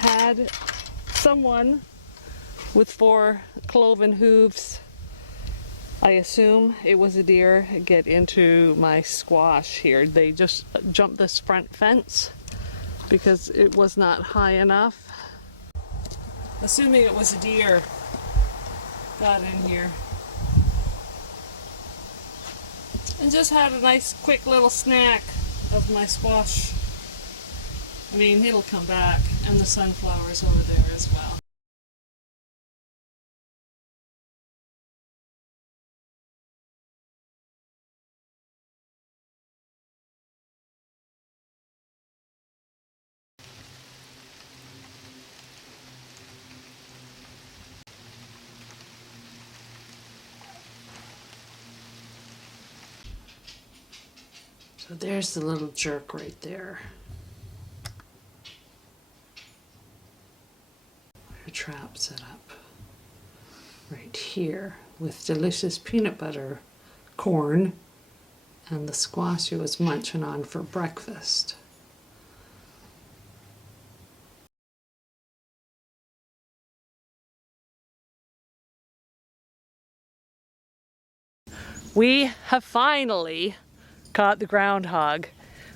had someone with 4 cloven hooves, I assume it was a deer, get into my squash here. They just jumped this front fence because it was not high enough. Assuming it was a deer got in here and just had a nice quick little snack of my squash. I mean, it'll come back, and the sunflowers over there as well. So there's the little jerk right there. A trap set up right here with delicious peanut butter, corn, and the squash he was munching on for breakfast. We have finally caught the groundhog.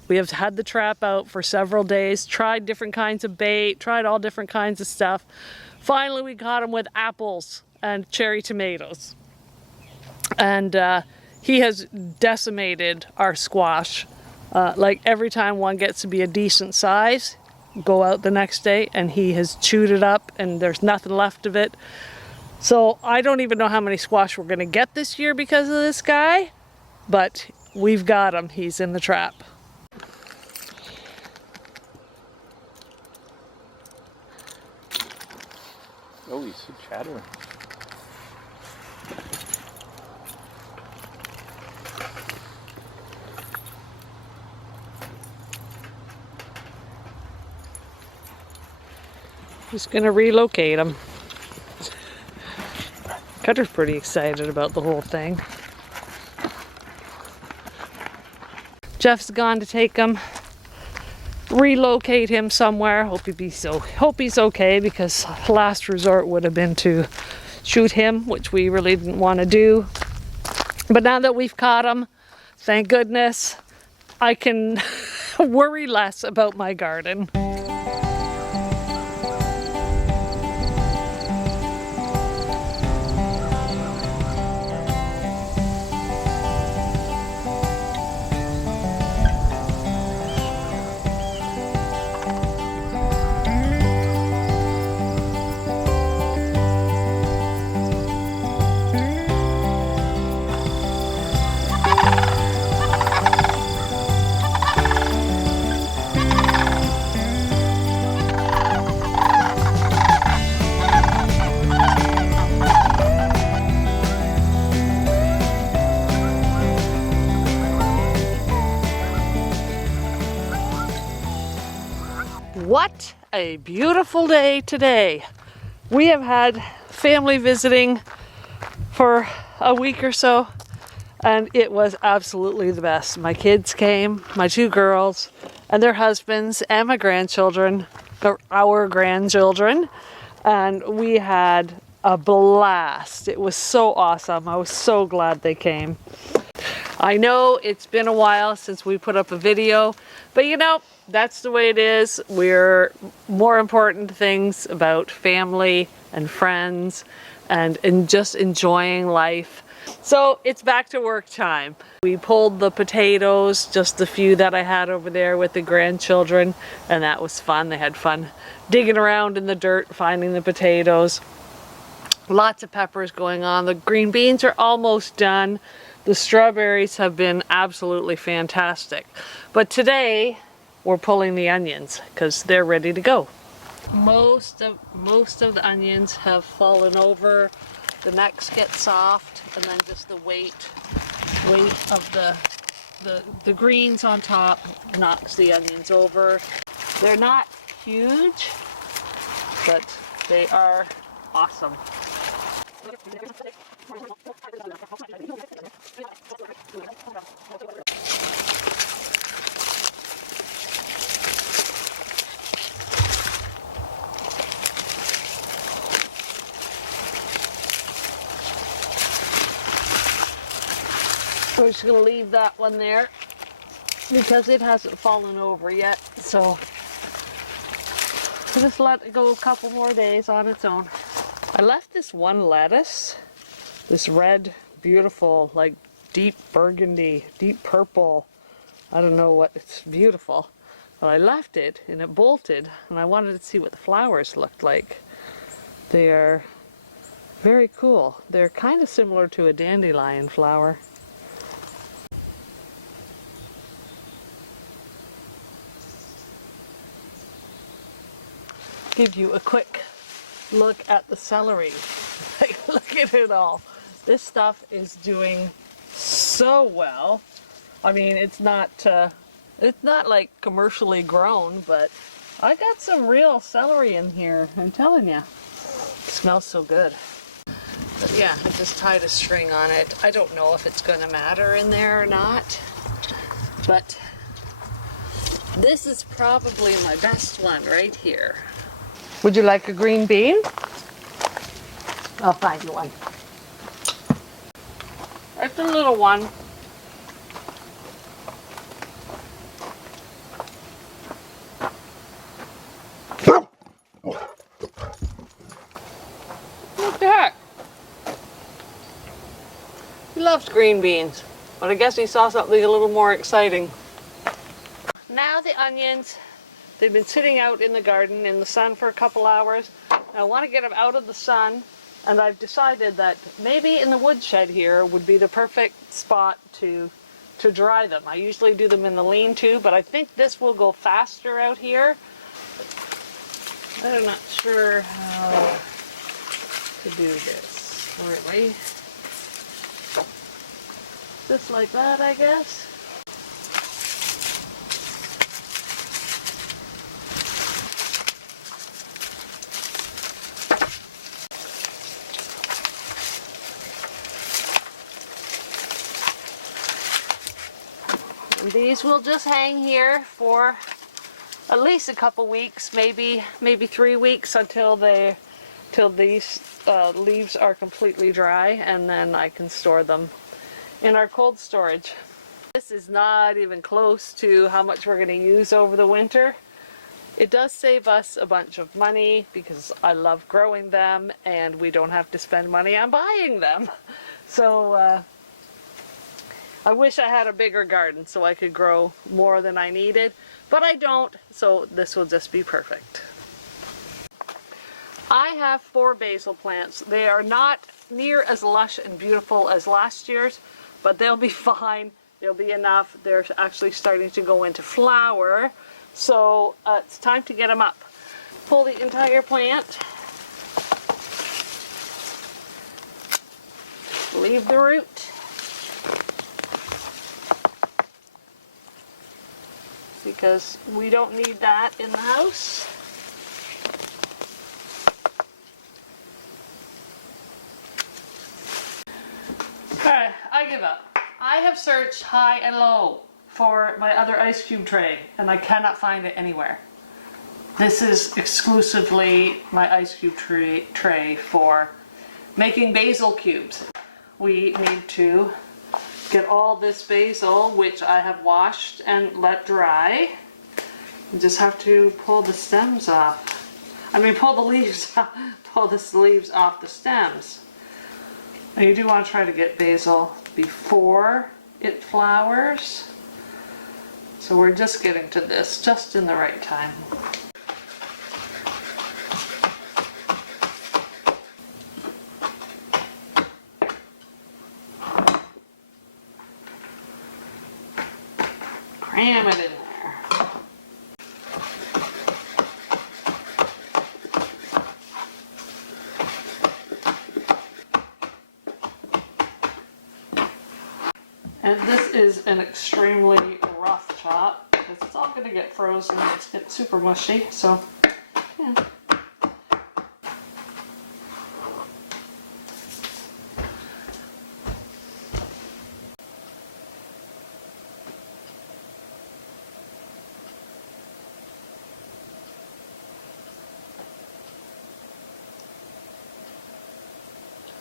We have had the trap out for several days, tried different kinds of bait, tried all different kinds of stuff. Finally, we caught him with apples and cherry tomatoes. And he has decimated our squash. Like every time one gets to be a decent size, go out the next day and he has chewed it up and there's nothing left of it. So I don't even know how many squash we're gonna get this year because of this guy, but we've got him. He's in the trap. Oh, he's chattering. Just gonna relocate him. Cutter's pretty excited about the whole thing. Jeff's gone to take him, relocate him somewhere. Hope he's okay, because last resort would have been to shoot him, which we really didn't want to do. But now that we've caught him, thank goodness, I can worry less about my garden. What a beautiful day today. We have had family visiting for a week or so, and it was absolutely the best. My kids came, my 2 girls and their husbands, and my grandchildren, or our grandchildren, and we had a blast. It was so awesome. I was so glad they came. I know it's been a while since we put up a video, but you know, that's the way it is. We're more important things about family and friends and just enjoying life. So it's back to work time. We pulled the potatoes, just the few that I had over there with the grandchildren, and that was fun. They had fun digging around in the dirt, finding the potatoes. Lots of peppers going on. The green beans are almost done. The strawberries have been absolutely fantastic. But today, we're pulling the onions because they're ready to go. Most of the onions have fallen over. The necks get soft, and then just the weight of the greens on top knocks the onions over. They're not huge, but they are awesome. So we're just going to leave that one there because it hasn't fallen over yet. So we'll just let it go a couple more days on its own. I left this one lettuce, this red, beautiful, like deep burgundy, deep purple. I don't know what, it's beautiful. But I left it and it bolted, and I wanted to see what the flowers looked like. They are very cool. They're kind of similar to a dandelion flower. Give you a quick look at the celery. Like, look at it all. This stuff is doing so well. I mean, it's not like commercially grown, but I got some real celery in here. I'm telling you, it smells so good. But yeah, I just tied a string on it. I don't know if it's going to matter in there or not, but this is probably my best one right here. Would you like a green bean? I'll find you one. It's a little one. Look at that. He loves green beans, but I guess he saw something a little more exciting. Now the onions, they've been sitting out in the garden in the sun for a couple hours. I want to get them out of the sun, and I've decided that maybe in the woodshed here would be the perfect spot to dry them. I usually do them in the lean-to, but I think this will go faster out here. I'm not sure how to do this, really. Just like that, I guess. And these will just hang here for at least a couple weeks, maybe 3 weeks till these leaves are completely dry, and then I can store them in our cold storage. This is not even close to how much we're going to use over the winter. It does save us a bunch of money because I love growing them and we don't have to spend money on buying them. So I wish I had a bigger garden so I could grow more than I needed, but I don't, so this will just be perfect. I have 4 basil plants. They are not near as lush and beautiful as last year's, but they'll be fine. They'll be enough. They're actually starting to go into flower, so it's time to get them up. Pull the entire plant. Leave the root. Because we don't need that in the house. Alright, I give up. I have searched high and low for my other ice cube tray, and I cannot find it anywhere. This is exclusively my ice cube tray for making basil cubes. We need to get all this basil, which I have washed and let dry. You just have to pull the stems off. I mean, pull the leaves off, pull the leaves off the stems. Now you do want to try to get basil before it flowers. So we're just getting to this just in the right time. Cram it in there. And this is an extremely rough chop because it's all going to get frozen. It's get super mushy, so yeah.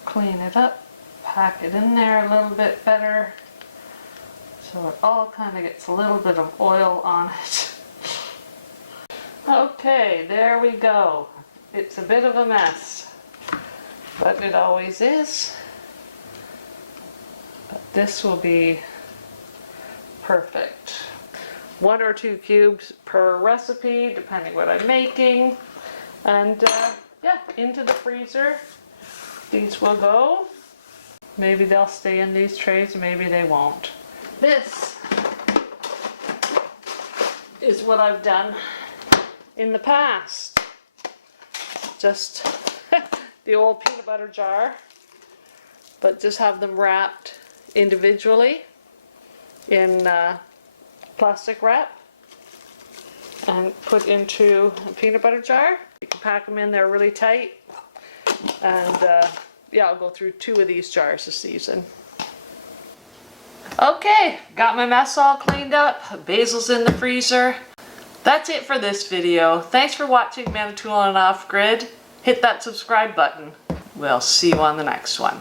Clean it up, pack it in there a little bit better. So it all kind of gets a little bit of oil on it. Okay, there we go. It's a bit of a mess, but it always is. But this will be perfect. 1 or 2 cubes per recipe, depending what I'm making. And yeah, into the freezer. These will go. Maybe they'll stay in these trays, maybe they won't. This is what I've done in the past. Just the old peanut butter jar, but just have them wrapped individually in plastic wrap and put into a peanut butter jar. You can pack them in there really tight, and yeah, I'll go through 2 of these jars this season. Okay, got my mess all cleaned up. Basil's in the freezer. That's it for this video. Thanks for watching Manitoulin Off Grid. Hit that subscribe button. We'll see you on the next one.